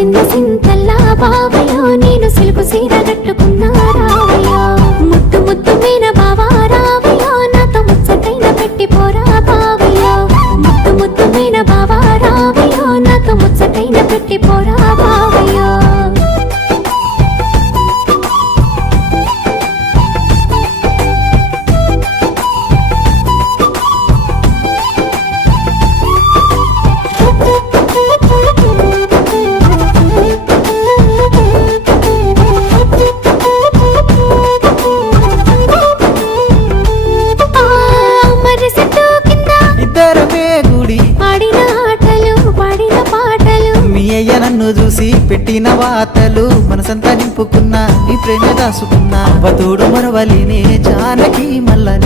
మురిసింద సింతల్లా బావయ్యో నేను సిలుకు సీర కట్టుకున్నా రావయ్యో ముద్దు ముద్దు మీన బావా రావయ్యో నాతో ముచ్చటైన పెట్టి పోరా బావయ్యో ముద్దు ముద్దు మీన బావా రావయ్యో నాతో ముచ్చటైన పెట్టి పోరా బావయ్యో నన్ను చూసి పెట్టిన వాతలు మనసంతా నింపుకున్నా నీ ప్రేమ దాసుకున్నా అవతోడు మరవలినే జానకి మల్ల